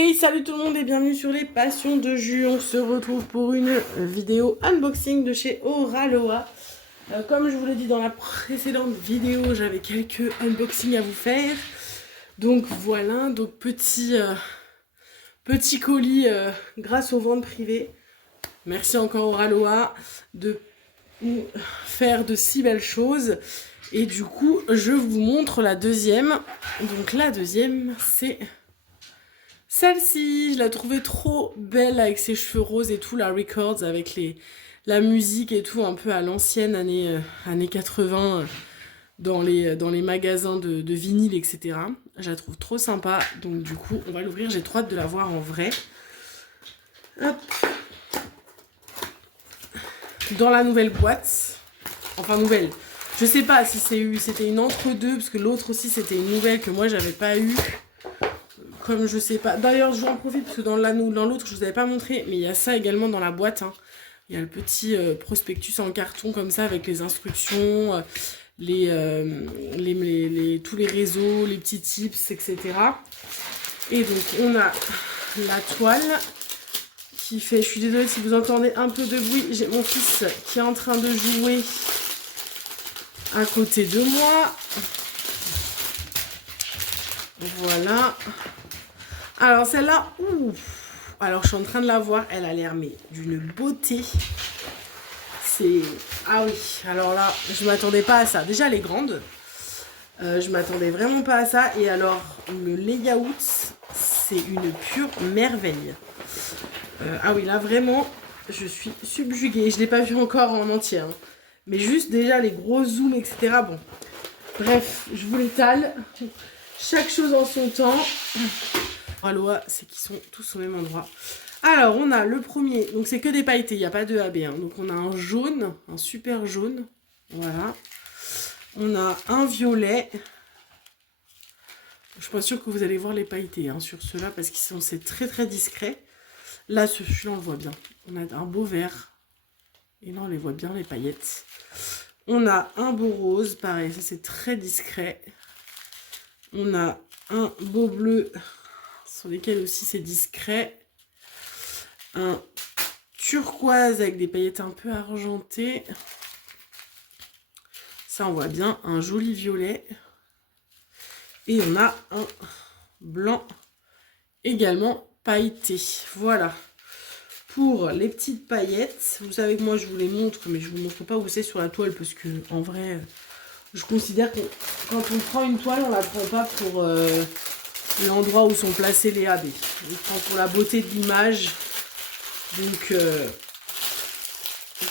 Et salut tout le monde et bienvenue sur les Passions de Jus. On se retrouve pour une vidéo unboxing de chez Oraloa. Comme je vous l'ai dit dans la précédente vidéo, j'avais quelques unboxings à vous faire. Donc voilà, donc petit colis grâce aux ventes privées. Merci encore Oraloa de nous faire de si belles choses. Et du coup, je vous montre la deuxième. Donc la deuxième, c'est celle-ci. Je la trouvais trop belle avec ses cheveux roses et tout, la Records, avec la musique et tout, un peu à l'ancienne, années 80, dans les magasins de vinyle, etc. Je la trouve trop sympa, donc du coup, on va l'ouvrir. J'ai trop hâte de la voir en vrai. Hop. Dans la nouvelle boîte. Enfin, nouvelle. Je sais pas si c'était une entre-deux, parce que l'autre aussi, c'était une nouvelle que moi, j'avais pas eue. Comme je sais pas. D'ailleurs, je vous en profite, parce que dans l'autre, je vous avais pas montré, mais il y a ça également dans la boîte. Hein. Il y a le petit prospectus en carton, comme ça, avec les instructions, tous les réseaux, les petits tips, etc. Et donc, on a la toile qui fait... Je suis désolée si vous entendez un peu de bruit. J'ai mon fils qui est en train de jouer à côté de moi. Voilà. Alors celle-là, alors je suis en train de la voir, elle a l'air mais d'une beauté. C'est... Ah oui, alors là, je m'attendais pas à ça. Déjà, elle est grande. Je m'attendais vraiment pas à ça. Et alors, le layout, c'est une pure merveille. Ah oui, là, vraiment, je suis subjuguée. Je ne l'ai pas vu encore en entier. Hein. Mais juste déjà, les gros zooms, etc. Bon, bref, je vous l'étale. Chaque chose en son temps. Oraloa, c'est qu'ils sont tous au même endroit. Alors, on a le premier. Donc, c'est que des pailletés. Il n'y a pas de AB. Hein. Donc, on a un jaune. Un super jaune. Voilà. On a un violet. Je suis pas sûre que vous allez voir les pailletés hein, sur ceux-là. Parce qu'ils sont c'est très, très discret. Là, celui-là, on le voit bien. On a un beau vert. Et là, on les voit bien, les paillettes. On a un beau rose. Pareil, ça, c'est très discret. On a un beau bleu sur lesquels aussi c'est discret. Un turquoise avec des paillettes un peu argentées. Ça, on voit bien. Un joli violet. Et on a un blanc également pailleté. Voilà. Pour les petites paillettes, vous savez que moi, je vous les montre, mais je ne vous montre pas où c'est sur la toile parce que, en vrai, je considère que quand on prend une toile, on ne la prend pas pour... l'endroit où sont placés les AB. On prend pour la beauté de l'image.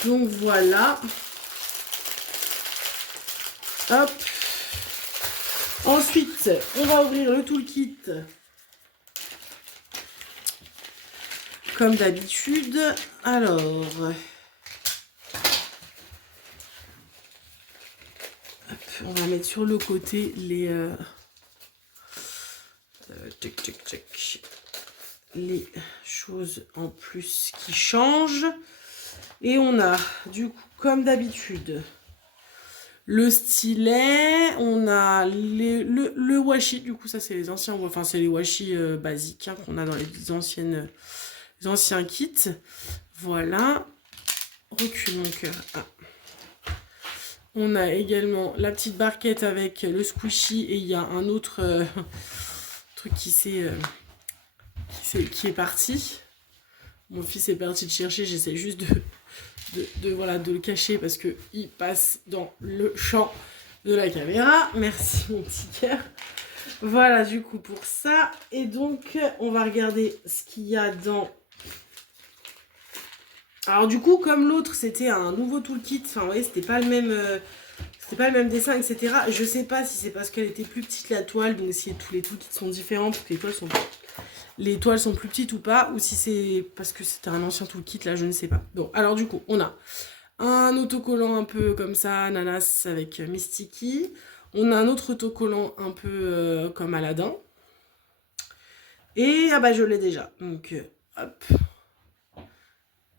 Donc voilà. Hop. Ensuite, on va ouvrir le toolkit. Comme d'habitude. Alors. Hop, on va mettre sur le côté les... les choses en plus qui changent. Et on a, du coup, comme d'habitude, le stylet. On a le washi. Du coup, ça, c'est les anciens... Enfin, c'est les washi basiques hein, qu'on a dans les anciens kits. Voilà. Recule mon cœur. Ah. On a également la petite barquette avec le squishy. Et il y a un autre... truc qui est parti. Mon fils est parti le chercher, j'essaie juste de le cacher parce que il passe dans le champ de la caméra. Merci mon petit cœur. Voilà du coup pour ça. Et donc on va regarder ce qu'il y a dans... Alors du coup comme l'autre c'était un nouveau toolkit, enfin vous voyez c'était pas le même dessin, etc. Je sais pas si c'est parce qu'elle était plus petite la toile, donc si tous les toolkits sont différents, parce que les toiles sont plus petites ou pas, ou si c'est parce que c'était un ancien toolkit, là je ne sais pas. Bon, alors du coup, on a un autocollant un peu comme ça, ananas avec Mysticky. On a un autre autocollant un peu comme Aladdin. Et ah bah je l'ai déjà, donc hop.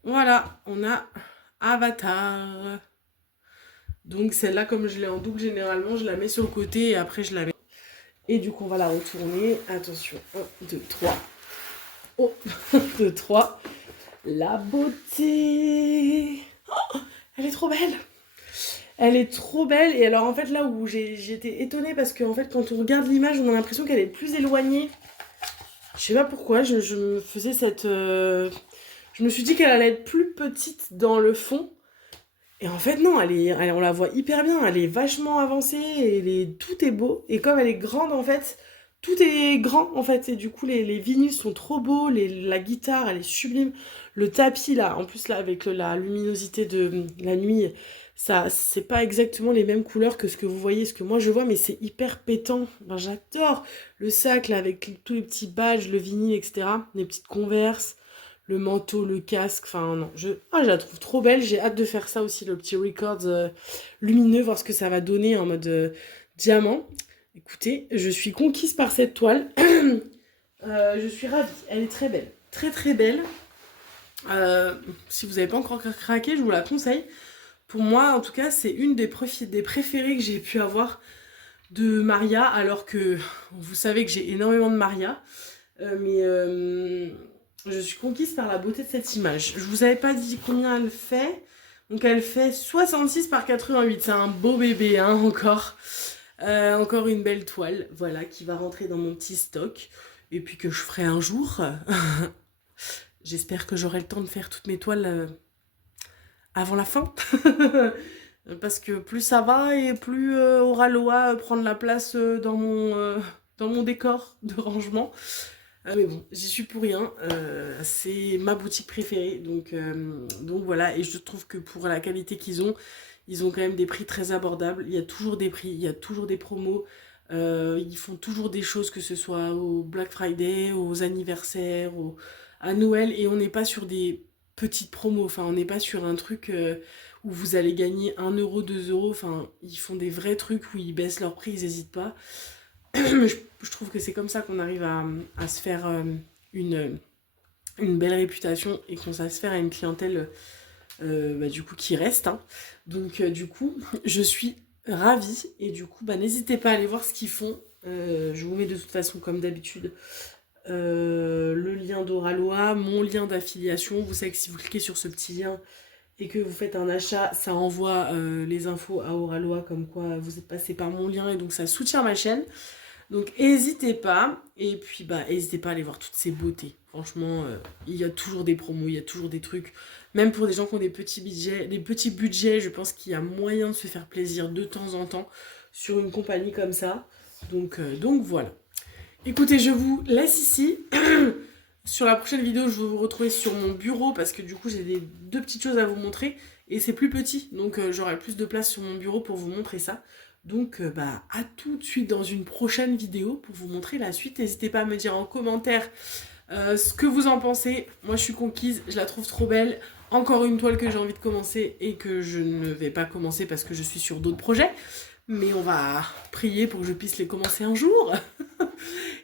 Voilà, on a Avatar. Donc celle-là, comme je l'ai en double, généralement, je la mets sur le côté et après je la mets. Et du coup, on va la retourner. Attention, 1, 2, 3. Oh, 2, 3. La beauté. Oh, elle est trop belle. Elle est trop belle. Et alors, en fait, là où j'étais étonnée, parce qu'en fait, quand on regarde l'image, on a l'impression qu'elle est plus éloignée. Je sais pas pourquoi, je me faisais cette... Je me suis dit qu'elle allait être plus petite dans le fond. Et en fait, non, on la voit hyper bien. Elle est vachement avancée. Tout est beau. Et comme elle est grande, en fait, tout est grand, en fait. Et du coup, les vinyles sont trop beaux. La guitare, elle est sublime. Le tapis, là, en plus, là, avec la luminosité de la nuit, ça, c'est pas exactement les mêmes couleurs que ce que vous voyez, ce que moi je vois, mais c'est hyper pétant. Ben, j'adore le sac, là, avec tous les petits badges, le vinyle, etc. Les petites converses, le manteau, le casque. Enfin, non, je la trouve trop belle. J'ai hâte de faire ça aussi, le petit record lumineux, voir ce que ça va donner en mode diamant. Écoutez, je suis conquise par cette toile. Je suis ravie. Elle est très belle. Très, très belle. Si vous n'avez pas encore craqué, je vous la conseille. Pour moi, en tout cas, c'est une des préférées que j'ai pu avoir de Maria, alors que vous savez que j'ai énormément de Maria. Je suis conquise par la beauté de cette image. Je vous avais pas dit combien elle fait. Donc elle fait 66 par 88. C'est un beau bébé, hein, encore. Encore une belle toile, voilà, qui va rentrer dans mon petit stock. Et puis que je ferai un jour. J'espère que j'aurai le temps de faire toutes mes toiles avant la fin. Parce que plus ça va et plus aura Loa prendre la place dans mon décor de rangement. Mais bon, j'y suis pour rien. C'est ma boutique préférée. Donc voilà. Et je trouve que pour la qualité qu'ils ont quand même des prix très abordables. Il y a toujours des prix, il y a toujours des promos. Ils font toujours des choses, que ce soit au Black Friday, aux anniversaires, à Noël. Et on n'est pas sur des petites promos. Enfin, on n'est pas sur un truc où vous allez gagner 1 euro, 2 euros. Enfin, ils font des vrais trucs où ils baissent leur prix, ils n'hésitent pas. Je trouve que c'est comme ça qu'on arrive à se faire une belle réputation et qu'on se faire à une clientèle du coup qui reste. Hein. Donc du coup, je suis ravie et du coup, n'hésitez pas à aller voir ce qu'ils font. Je vous mets de toute façon, comme d'habitude, le lien d'Oraloa, mon lien d'affiliation. Vous savez que si vous cliquez sur ce petit lien et que vous faites un achat, ça envoie les infos à Oraloa comme quoi vous êtes passé par mon lien et donc ça soutient ma chaîne. Donc n'hésitez pas, et puis n'hésitez pas à aller voir toutes ces beautés. Franchement, il y a toujours des promos, il y a toujours des trucs. Même pour des gens qui ont des petits budgets, je pense qu'il y a moyen de se faire plaisir de temps en temps sur une compagnie comme ça. Donc voilà. Écoutez, je vous laisse ici. Sur la prochaine vidéo, je vais vous retrouver sur mon bureau parce que du coup, j'ai deux petites choses à vous montrer. Et c'est plus petit, donc j'aurai plus de place sur mon bureau pour vous montrer ça. Donc à tout de suite dans une prochaine vidéo pour vous montrer la suite. N'hésitez pas à me dire en commentaire ce que vous en pensez. Moi je suis conquise, je la trouve trop belle. Encore une toile que j'ai envie de commencer et que je ne vais pas commencer parce que je suis sur d'autres projets. Mais on va prier pour que je puisse les commencer un jour.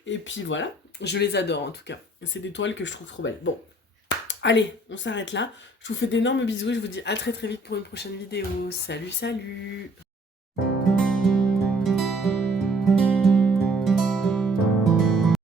Et puis voilà, je les adore en tout cas. C'est des toiles que je trouve trop belles. Bon, allez, on s'arrête là. Je vous fais d'énormes bisous et je vous dis à très très vite pour une prochaine vidéo. Salut, salut!